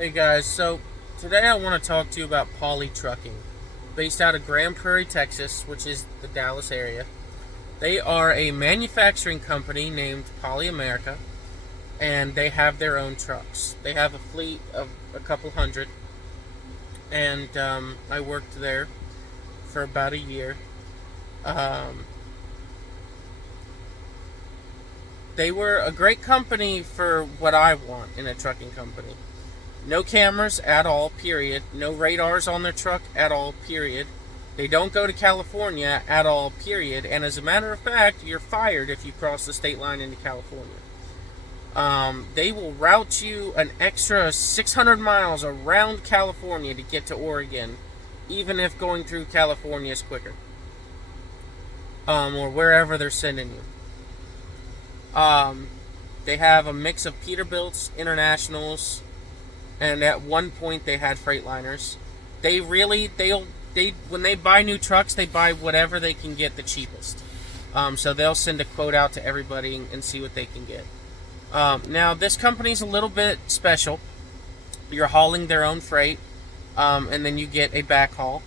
Hey guys, so today I want to talk to you about Poly Trucking. Based out of Grand Prairie, Texas, which is the Dallas area. They are a manufacturing company named Poly America, and they have their own trucks. They have a fleet of a couple hundred, and I worked there for about a year. Um, they were a great company for what I want in a trucking company. No cameras at all, period. No radars on their truck at all, period. They don't go to California at all, period. And as a matter of fact, you're fired if you cross the state line into California. They will route you an extra 600 miles around California to get to Oregon, even if going through California is quicker. Or wherever they're sending you. They have a mix of Peterbilts, Internationals, and at one point they had Freightliners. They when they buy new trucks, they buy whatever they can get the cheapest. So they'll send a quote out to everybody and see what they can get. Now this company's a little bit special. You're hauling their own freight, and then you get a backhaul.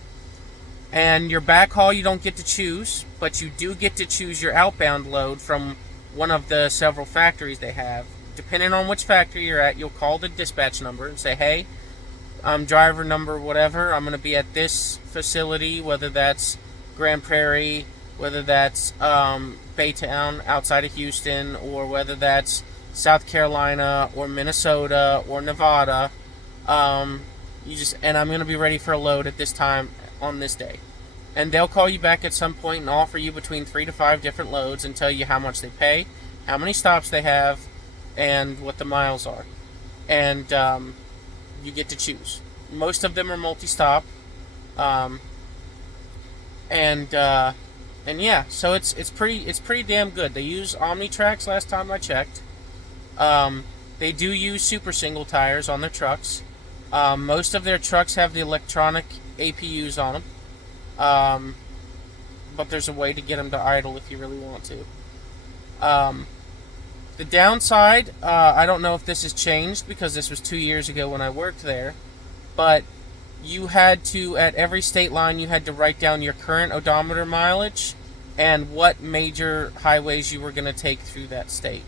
And your backhaul you don't get to choose, but you do get to choose your outbound load from one of the several factories they have. Depending on which factory you're at, you'll call the dispatch number and say, hey, I'm driver number whatever. I'm going to be at this facility, whether that's Grand Prairie, whether that's Baytown outside of Houston, or whether that's South Carolina or Minnesota or Nevada. And I'm going to be ready for a load at this time on this day. And they'll call you back at some point and offer you between 3 to 5 different loads and tell you how much they pay, how many stops they have, and what the miles are. And you get to choose. Most of them are multi-stop. And yeah, so it's pretty damn good. They use Omnitracks last time I checked. They do use super single tires on their trucks. Most of their trucks have the electronic APUs on them. But there's a way to get them to idle if you really want to. The downside, I don't know if this has changed because this was 2 years ago when I worked there, but you had to, at every state line, you had to write down your current odometer mileage and what major highways you were going to take through that state,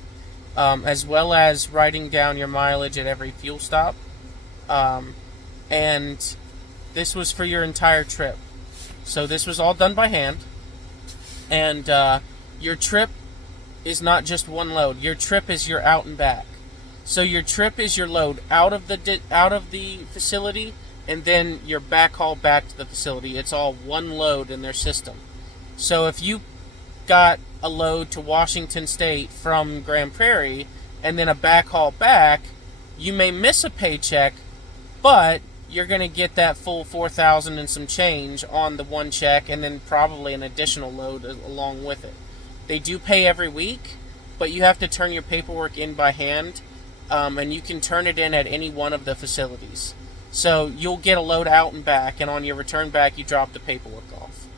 as well as writing down your mileage at every fuel stop. And this was for your entire trip. So this was all done by hand, and your trip is not just one load. Your trip is your out and back. So your trip is your load out of the facility, and then your backhaul back to the facility. It's all one load in their system. So if you got a load to Washington State from Grand Prairie and then a backhaul back, you may miss a paycheck, but you're going to get that full 4,000 and some change on the one check, and then probably an additional load along with it. They do pay every week, but you have to turn your paperwork in by hand, and you can turn it in at any one of the facilities. So you'll get a load out and back, and on your return back, you drop the paperwork off.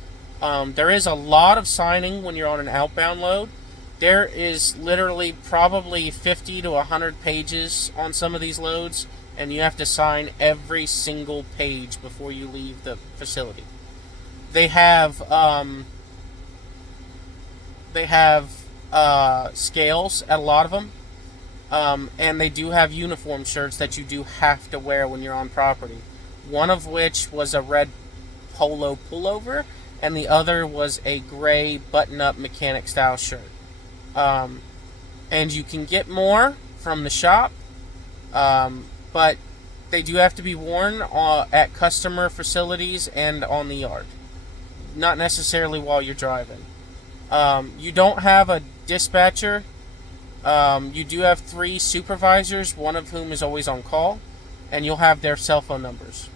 There is a lot of signing when you're on an outbound load. There is literally probably 50 to 100 pages on some of these loads, and you have to sign every single page before you leave the facility. They have scales at a lot of them, and they do have uniform shirts that you do have to wear when you're on property. One of which was a red polo pullover, and the other was a gray button-up mechanic style shirt. And you can get more from the shop, but they do have to be worn at customer facilities and on the yard, not necessarily while you're driving. You don't have a dispatcher. You do have 3 supervisors, one of whom is always on call, and you'll have their cell phone numbers.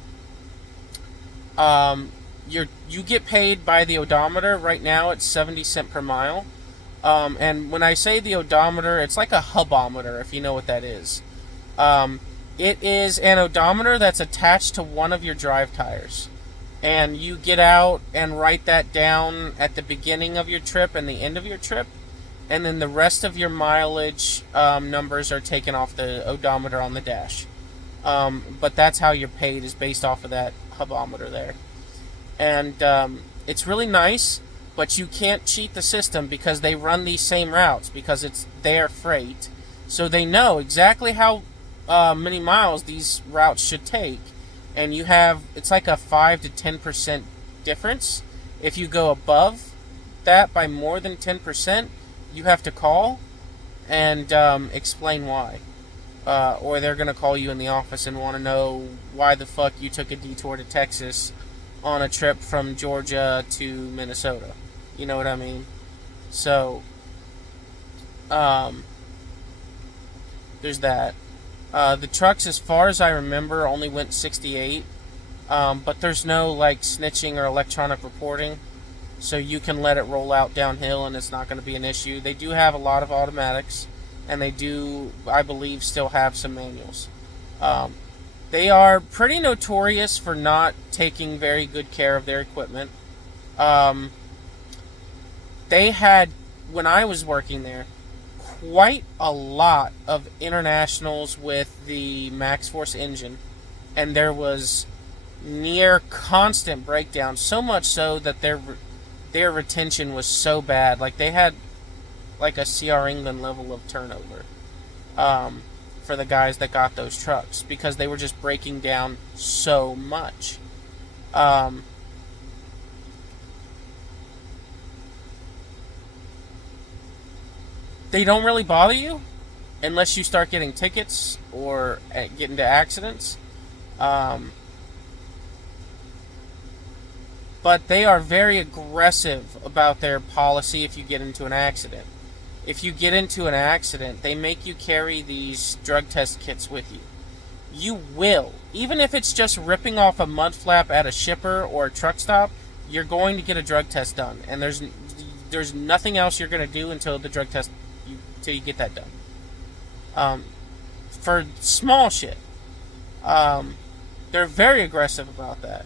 You get paid by the odometer. Right now it's 70 cents per mile. And when I say the odometer, it's like a hubometer, if you know what that is. It is an odometer that's attached to one of your drive tires. And you get out and write that down at the beginning of your trip and the end of your trip. And then the rest of your mileage numbers are taken off the odometer on the dash. But that's how you're paid, is based off of that hubometer there. And it's really nice, but you can't cheat the system because they run these same routes because it's their freight. So they know exactly how many miles these routes should take. And you have, it's like a 5 to 10% difference. If you go above that by more than 10%, you have to call and explain why. Or they're going to call you in the office and want to know why the fuck you took a detour to Texas on a trip from Georgia to Minnesota. You know what I mean? So, there's that. The trucks, as far as I remember, only went 68. But there's no, like, snitching or electronic reporting. So you can let it roll out downhill and it's not going to be an issue. They do have a lot of automatics. And they do, I believe, still have some manuals. They are pretty notorious for not taking very good care of their equipment. They had, when I was working there, quite a lot of internationals with the MaxxForce engine. And there was near constant breakdown. So much so that their retention was so bad. Like, they had like a CR England level of turnover for the guys that got those trucks because they were just breaking down so much. They don't really bother you unless you start getting tickets or get into accidents. But they are very aggressive about their policy if you get into an accident. If you get into an accident, they make you carry these drug test kits with you. You will. Even if it's just ripping off a mud flap at a shipper or a truck stop, you're going to get a drug test done. And there's nothing else you're going to do until the drug test, until you get that done. For small shit. They're very aggressive about that.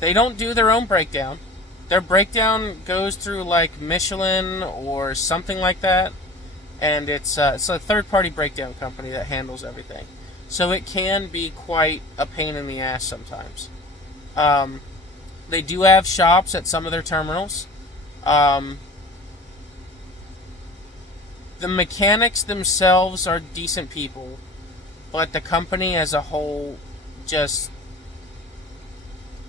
They don't do their own breakdown. Their breakdown goes through like Michelin or something like that, and it's a third-party breakdown company that handles everything. So it can be quite a pain in the ass sometimes. They do have shops at some of their terminals. The mechanics themselves are decent people, but the company as a whole just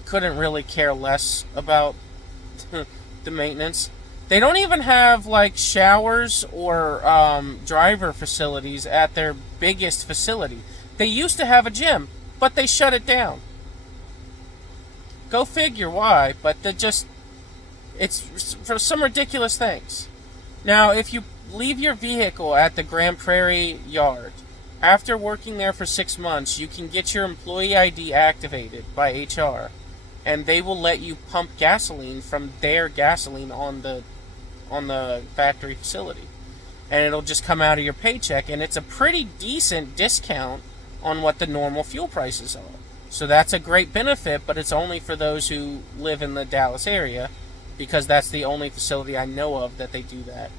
couldn't really care less about the maintenance. They don't even have like showers or driver facilities at their biggest facility. They used to have a gym, but they shut it down. Go figure why, but it's for some ridiculous things. Now, if you leave your vehicle at the Grand Prairie yard, after working there for 6 months, you can get your employee ID activated by HR. And they will let you pump gasoline from their gasoline on the factory facility. And it'll just come out of your paycheck. And it's a pretty decent discount on what the normal fuel prices are. So that's a great benefit, but it's only for those who live in the Dallas area. Because that's the only facility I know of that they do that.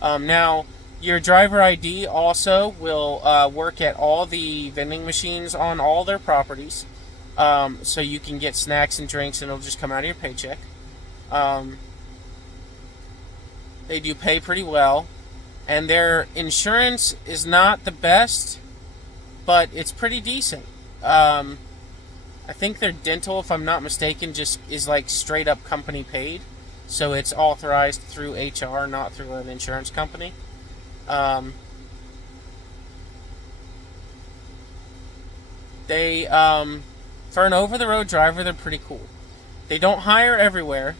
Now, your driver ID also will work at all the vending machines on all their properties. So you can get snacks and drinks and it'll just come out of your paycheck. They do pay pretty well. And their insurance is not the best, but it's pretty decent. I think their dental, if I'm not mistaken, just is like straight up company paid. So it's authorized through HR, not through an insurance company. For an over-the-road driver, they're pretty cool. They don't hire everywhere.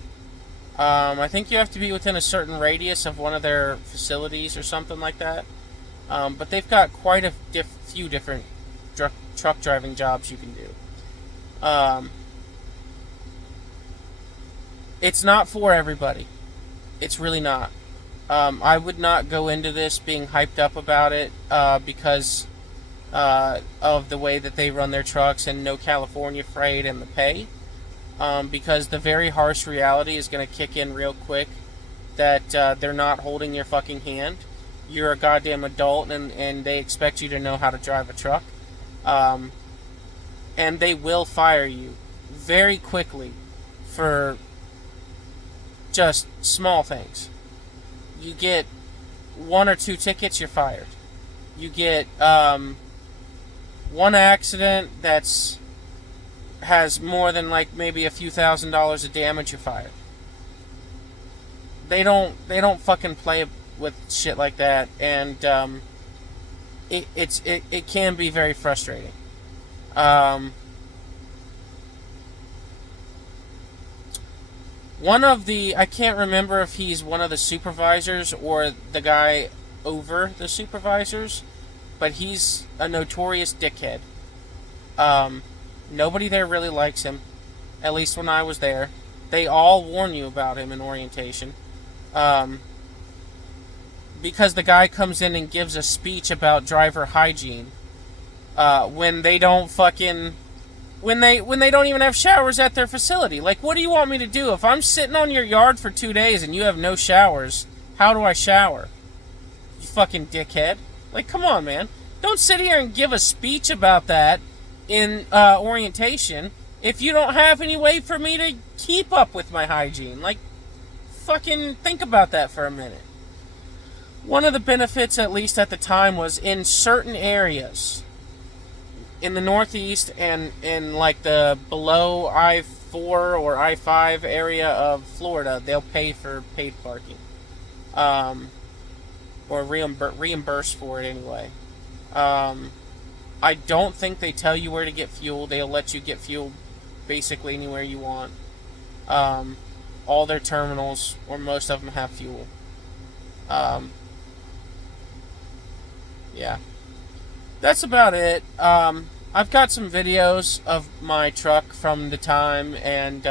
I think you have to be within a certain radius of one of their facilities or something like that. But they've got quite a few different truck driving jobs you can do. It's not for everybody. It's really not. I would not go into this being hyped up about it because of the way that they run their trucks and no California freight and the pay. Because the very harsh reality is going to kick in real quick that they're not holding your fucking hand. You're a goddamn adult and they expect you to know how to drive a truck. Um, and they will fire you very quickly for just small things. You get 1 or 2 tickets, you're fired. You get one accident has more than like maybe a few $1,000s of damage, you're fired. They don't fucking play with shit like that, and it can be very frustrating. One of the, I can't remember if he's one of the supervisors or the guy over the supervisors, but he's a notorious dickhead. Nobody there really likes him, at least when I was there. They all warn you about him in orientation. Because the guy comes in and gives a speech about driver hygiene, when they don't fucking, when they don't even have showers at their facility. Like, what do you want me to do? If I'm sitting on your yard for 2 days and you have no showers, how do I shower? You fucking dickhead. Like, come on, man. Don't sit here and give a speech about that in orientation if you don't have any way for me to keep up with my hygiene. Like, fucking think about that for a minute. One of the benefits, at least at the time, was in certain areas in the Northeast and in like the below I-4 or I-5 area of Florida, they'll pay for paid parking, or reimburse for it anyway. I don't think they tell you where to get fuel. They'll let you get fuel basically anywhere you want. All their terminals, or most of them, have fuel. Yeah. That's about it. I've got some videos of my truck from the time, and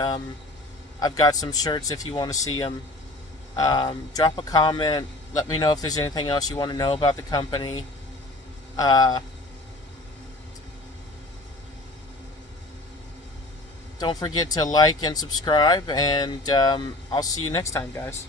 I've got some shirts if you want to see them. Drop a comment. Let me know if there's anything else you want to know about the company. Don't forget to like and subscribe, and I'll see you next time, guys.